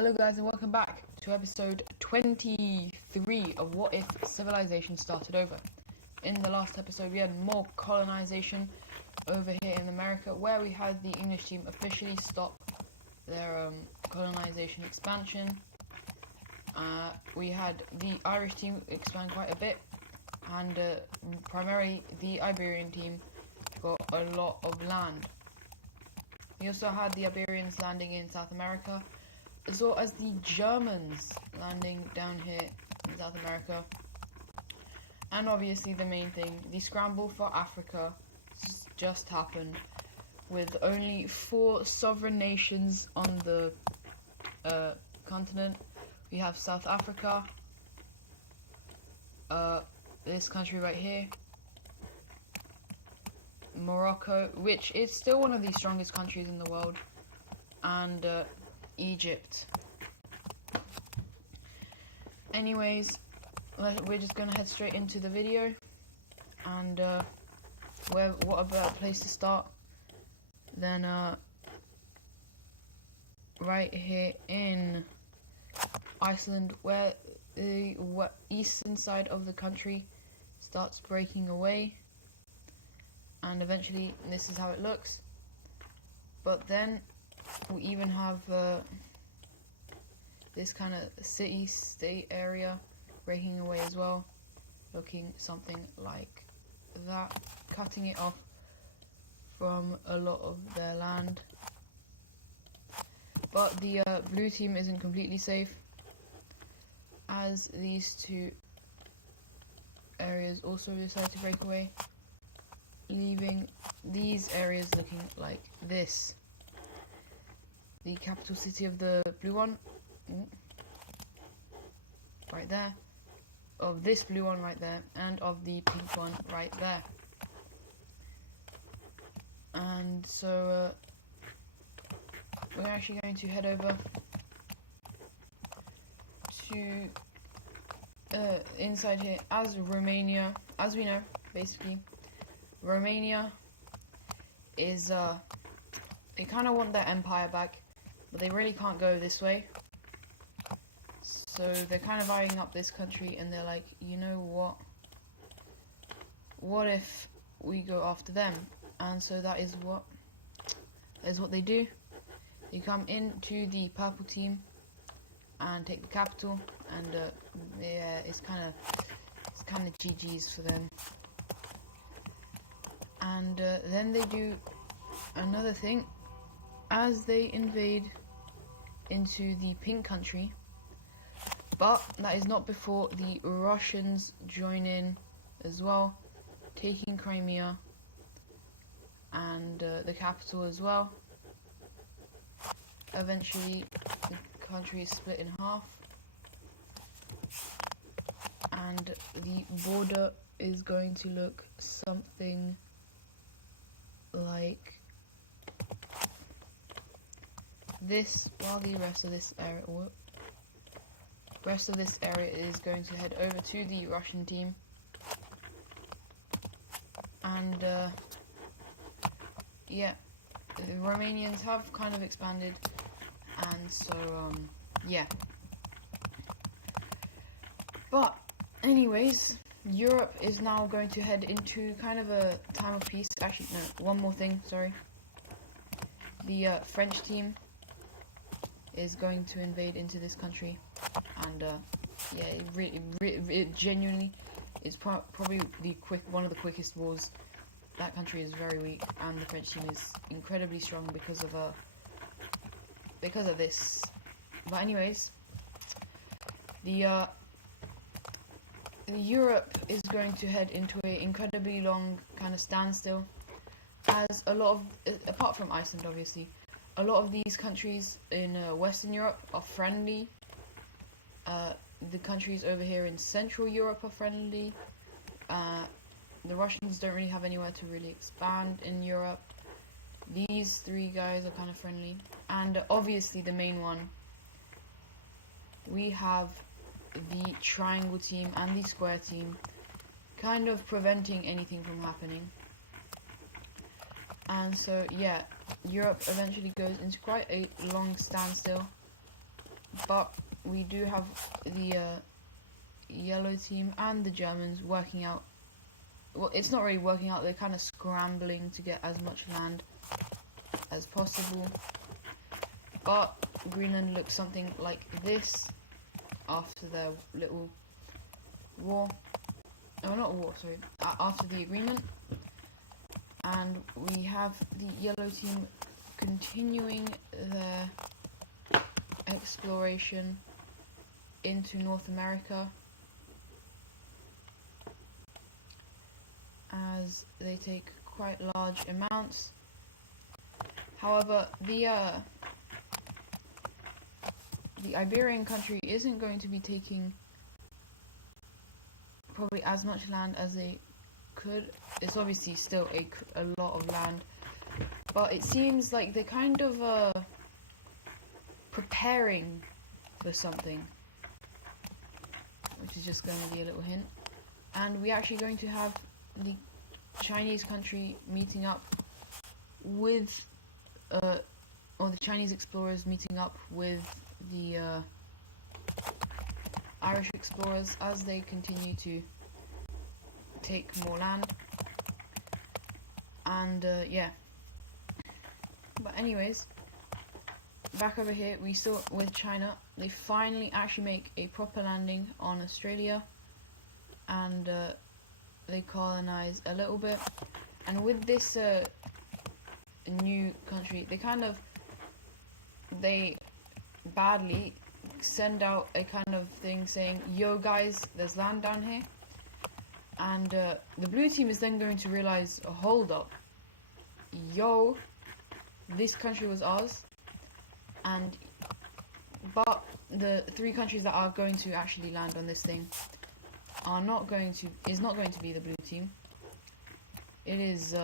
Hello guys and welcome back to episode 23 of What If Civilization Started Over. In the last episode we had more colonization over here in America, where we had the English team officially stop their colonization expansion. We had the Irish team expand quite a bit, and primarily the Iberian team got a lot of land. We also had the Iberians landing in South America, as well as the Germans landing down here in South America. And obviously the main thing, the scramble for Africa just happened, with only 4 sovereign nations on the continent. We have South Africa, this country right here, Morocco, which is still one of the strongest countries in the world, and Egypt. Anyways, we're just gonna head straight into the video, and what a better place to start than right here in Iceland, where the eastern side of the country starts breaking away, and eventually this is how it looks. But then we even have this kind of city-state area breaking away as well, looking something like that, cutting it off from a lot of their land. But the blue team isn't completely safe, as these two areas also decide to break away, leaving these areas looking like this. The capital city of the blue one, right there, of this blue one right there, and of the pink one right there. And so we're actually going to head over to inside here, as Romania, as we know, basically Romania is they kind of want their empire back, but they really can't go this way. So they're kind of eyeing up this country, and they're like, you know what if we go after them? And so that is what they do. They come into the purple team and take the capital, and yeah, it's kind of GG's for them. And then they do another thing, as they invade into the pink country, but that is not before the Russians join in as well, taking Crimea and the capital as well. Eventually the country is split in half, and the border is going to look something like this, while the rest of this area is going to head over to the Russian team. And yeah, the Romanians have kind of expanded, and so yeah. But anyways, Europe is now going to head into kind of a time of peace. Actually, no, one more thing, sorry. The French team is going to invade into this country, and yeah, it genuinely is probably one of the quickest wars. That country is very weak, and the French team is incredibly strong because of this. But anyways, the Europe is going to head into an incredibly long kind of standstill, as a lot of, apart from Iceland obviously, a lot of these countries in Western Europe are friendly. The countries over here in Central Europe are friendly. The Russians don't really have anywhere to really expand in Europe. These 3 guys are kind of friendly. And obviously the main one, we have the triangle team and the square team, kind of preventing anything from happening. And so yeah, Europe eventually goes into quite a long standstill, but we do have the yellow team and the Germans working out. Well, it's not really working out. They're kind of scrambling to get as much land as possible. But Greenland looks something like this after their little war. No, not war, sorry. After the agreement. And we have the yellow team continuing their exploration into North America as they take quite large amounts. However, the Iberian country isn't going to be taking probably as much land as they could. It's obviously still a lot of land, but it seems like they're kind of preparing for something, which is just going to be a little hint. And we're actually going to have the Chinese country meeting up with or the Chinese explorers meeting up with the Irish explorers as they continue to take more land. And yeah, but anyways, back over here we saw with China, they finally actually make a proper landing on Australia, and they colonize a little bit. And with this new country, they badly send out a kind of thing saying, yo guys, there's land down here. And the blue team is then going to realize, hold up, yo, this country was ours. But the three countries that are going to actually land on this thing is not going to be the blue team. It is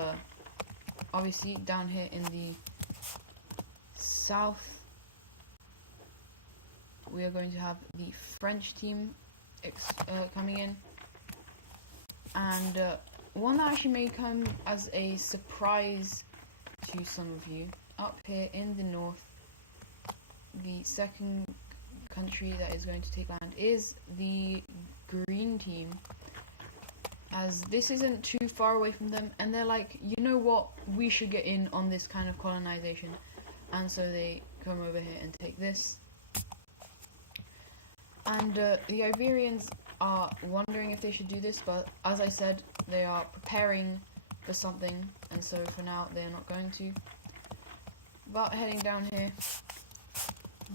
obviously down here in the south. We are going to have the French team coming in, and one that actually may come as a surprise to some of you. Up here in the north, the second country that is going to take land is the green team, as this isn't too far away from them, and they're like, you know what, we should get in on this kind of colonization. And so they come over here and take this. And the Iberians are wondering if they should do this, but as I said, they are preparing for something, and so for now they're not going to. But heading down here,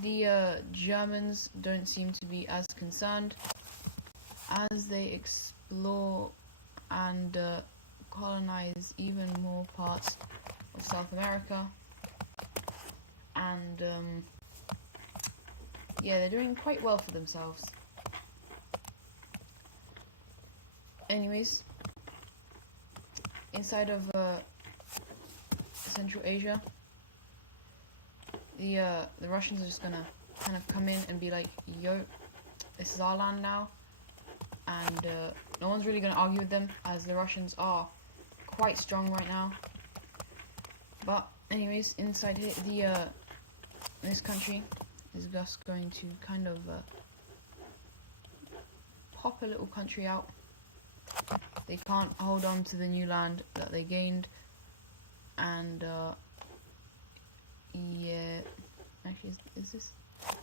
the Germans don't seem to be as concerned as they explore and colonize even more parts of South America. And yeah, they're doing quite well for themselves. Anyways, inside of Central Asia, the Russians are just gonna kind of come in and be like, yo, this is our land now. And no one's really gonna argue with them, as the Russians are quite strong right now. But anyways, inside here, this country is just going to kind of pop a little country out. They can't hold on to the new land that they gained, and yeah, actually, is this?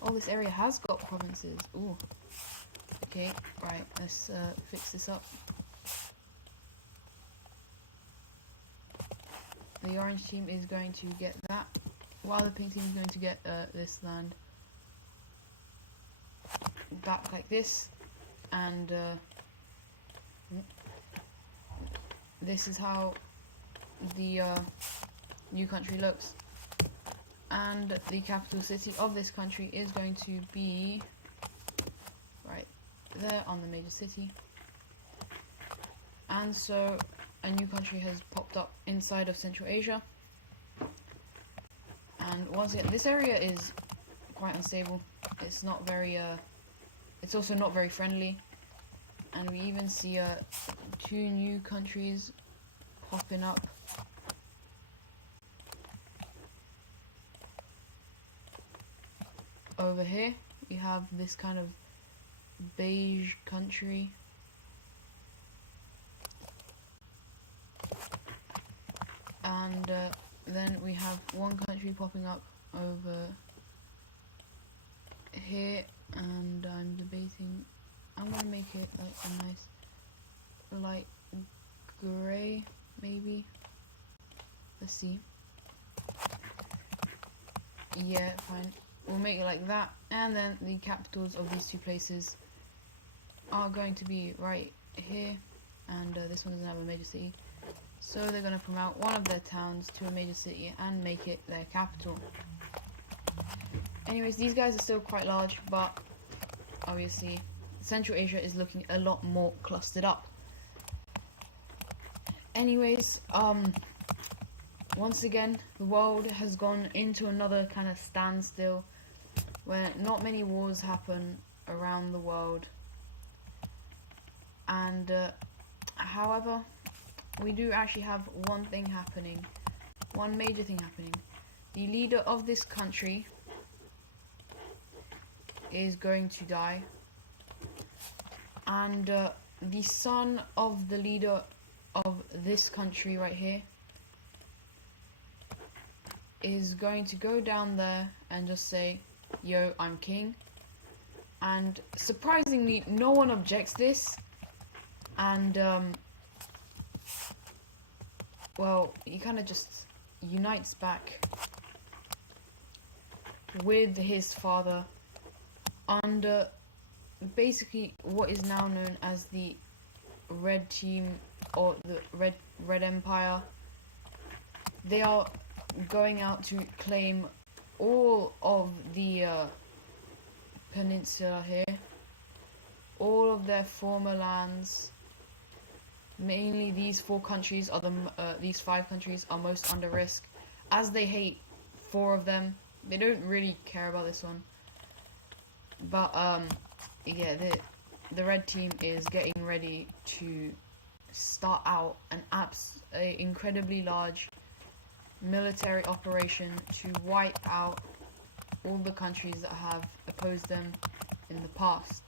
Oh, this area has got provinces. Ooh. Okay, right. Let's fix this up. The orange team is going to get that, while the pink team is going to get this land back like this, and this is how the new country looks. And the capital city of this country is going to be right there on the major city. And so a new country has popped up inside of Central Asia. And once again, this area is quite unstable. It's not very it's also not very friendly. And we even see two new countries popping up. Over here, you have this kind of beige country. And then we have one country popping up over here, and I'm debating, I'm gonna make it like a nice light grey, maybe. Let's see. Yeah, fine. We'll make it like that. And then the capitals of these two places are going to be right here. And this one doesn't have a major city. So they're going to promote one of their towns to a major city and make it their capital. Anyways, these guys are still quite large, but obviously Central Asia is looking a lot more clustered up. Anyways, once again, the world has gone into another kind of standstill where not many wars happen around the world. And however, we do actually have one thing happening, one major thing happening. The leader of this country is going to die, and the son of the leader of this country right here is going to go down there and just say, yo, I'm king. And surprisingly, no one objects this. And well, he kind of just unites back with his father under basically what is now known as the Red Team, or the Red Empire. They are going out to claim all of the peninsula here, all of their former lands. Mainly these four countries are these five countries are most under risk, as they hate four of them. They don't really care about this one, but yeah, the Red Team is getting ready to start out an incredibly large military operation to wipe out all the countries that have opposed them in the past.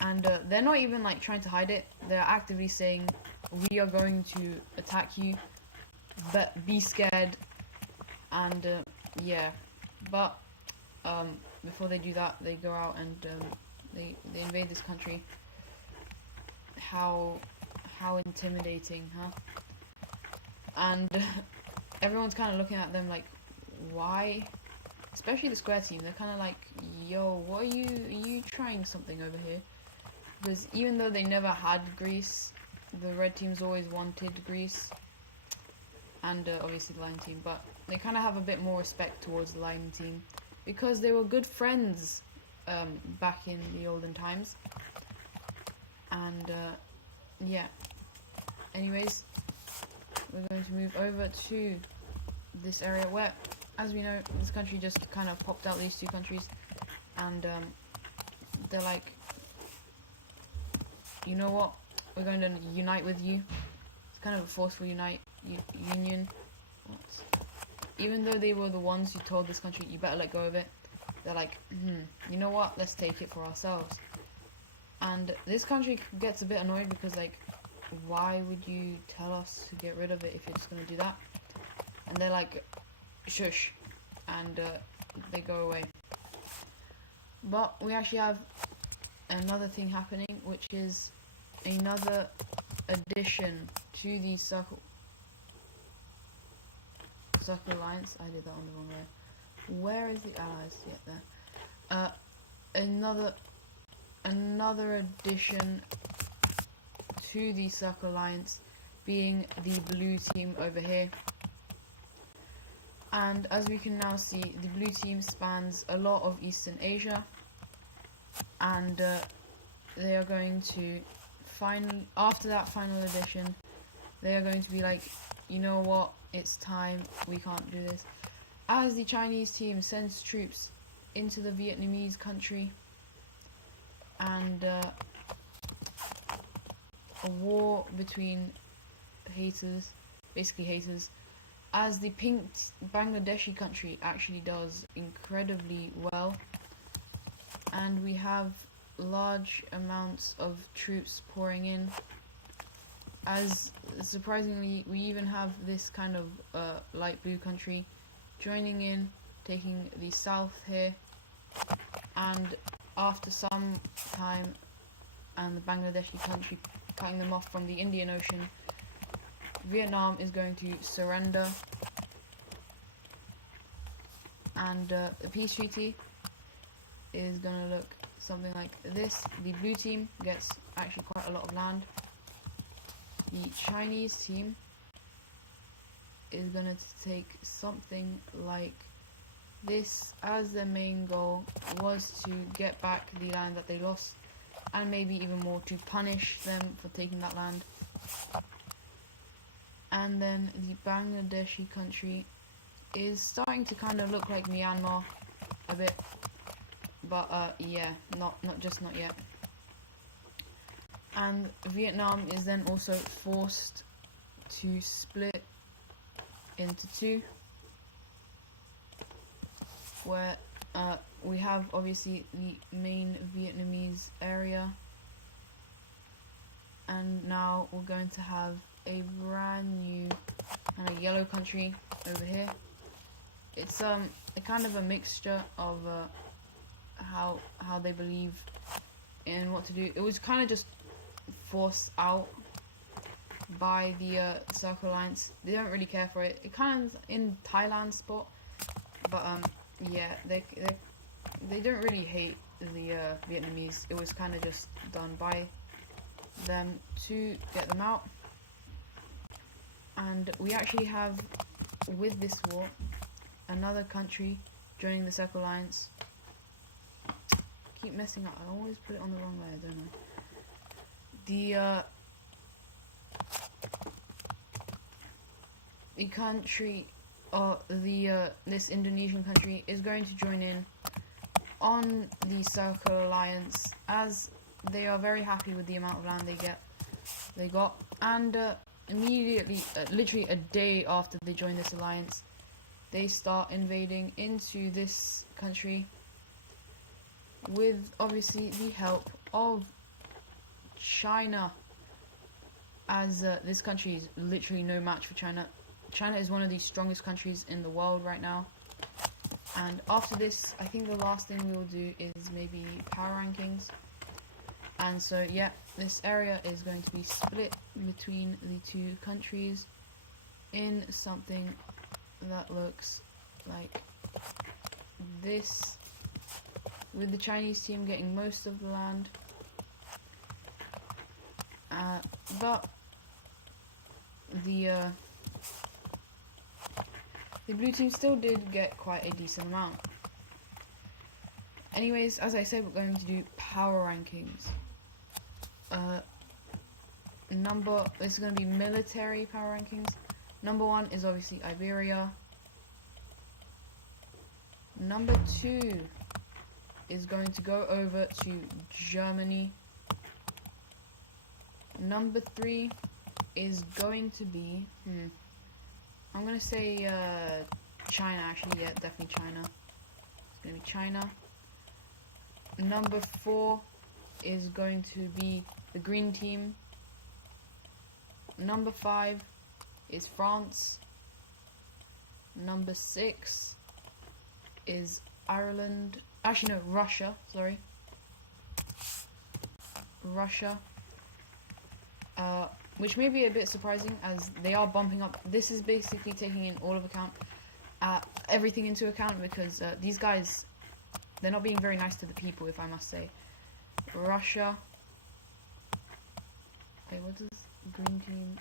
And they're not even like trying to hide it. They're actively saying, we are going to attack you, but be scared. And yeah, but before they do that, they go out and they invade this country. How intimidating, huh? And everyone's kind of looking at them like, why? Especially the Square Team. They're kind of like, yo, what are you trying something over here? Because even though they never had Greece, the Red Team's always wanted Greece, and obviously the Lion Team, but they kind of have a bit more respect towards the Lion Team because they were good friends back in the olden times. And yeah, anyways, we're going to move over to this area where, as we know, this country just kind of popped out, these two countries, and they're like, you know what, we're going to unite with you. It's kind of a forceful union. What? Even though they were the ones who told this country, you better let go of it, they're like, you know what, let's take it for ourselves. And this country gets a bit annoyed because, like, why would you tell us to get rid of it if you're just going to do that? And they're like, shush, and they go away. But we actually have another thing happening, which is another addition to the Circle Alliance. I did that on the wrong way. Where is the allies? Yeah, there. Another addition to the Circle Alliance being the Blue Team over here. And as we can now see, the Blue Team spans a lot of Eastern Asia, and they are going to after that final edition, they are going to be like, you know what, it's time, we can't do this. As the Chinese team sends troops into the Vietnamese country, and a war between basically haters, as the pink Bangladeshi country actually does incredibly well, and we have large amounts of troops pouring in. As surprisingly, we even have this kind of light blue country joining in, taking the south here, and after some time, and the Bangladeshi country cutting them off from the Indian Ocean, Vietnam is going to surrender, and the peace treaty is going to look something like this. The blue team gets actually quite a lot of land. The Chinese team is going to take something like this, as their main goal was to get back the land that they lost, and maybe even more to punish them for taking that land. And then the Bangladeshi country is starting to kind of look like Myanmar a bit, but yeah, not yet. And Vietnam is then also forced to split into two, where we have obviously the main Vietnamese area, and now we're going to have a brand new kind of yellow country over here. It's a kind of a mixture of how they believe in what to do. It was kind of just forced out by the Circle Alliance. They don't really care for it. It kind of in Thailand's spot, but yeah, they don't really hate the Vietnamese. It was kind of just done by them to get them out. And we actually have, with this war, another country joining the Circle Alliance. Keep messing up. I always put it on the wrong way. I don't know. The country, this Indonesian country is going to join in on the Circle Alliance, as they are very happy with the amount of land they got, and immediately, literally a day after they join this alliance, they start invading into this country with obviously the help of China, as this country is literally no match for China. China is one of the strongest countries in the world right now. And after this, I think the last thing we will do is maybe power rankings. And so yeah, this area is going to be split between the two countries in something that looks like this, with the Chinese team getting most of the land, but the blue team still did get quite a decent amount. Anyways, as I said, we're going to do power rankings. This is going to be military power rankings. Number 1 is obviously Iberia. Number 2 is going to go over to Germany. Number 3 is going to be, I'm going to say China, actually. Yeah, definitely China. It's going to be China. Number 4 is going to be the green team. Number 5 is France. Number 6 is Ireland. Actually, no, Russia. Sorry. Russia. Which may be a bit surprising, as they are bumping up. This is basically taking in all of everything into account, because these guys, they're not being very nice to the people, if I must say. Russia. Wait, what does green team?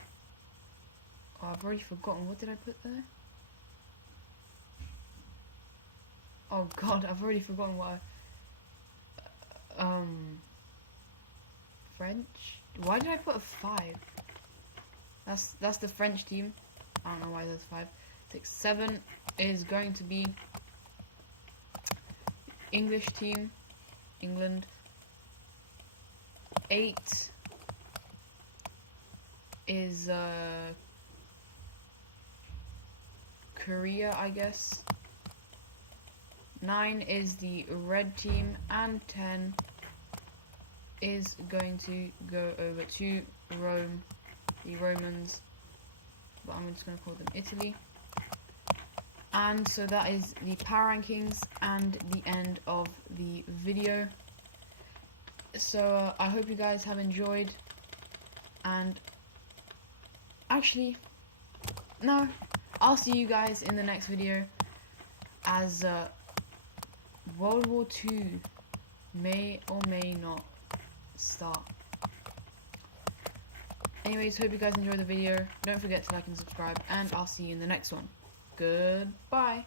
Oh, I've already forgotten. What did I put there? Oh god, I've already forgotten what French? Why did I put a 5? That's the French team. I don't know why there's 5. 6, 7 is going to be English team, England. 8 is Korea, I guess. 9 is the red team, and 10 is going to go over to Rome, the Romans, but I'm just going to call them Italy. And so that is the power rankings and the end of the video. So I hope you guys have enjoyed, and actually, no, I'll see you guys in the next video, as World War II may or may not start. Anyways, hope you guys enjoyed the video. Don't forget to like and subscribe, and I'll see you in the next one. Goodbye.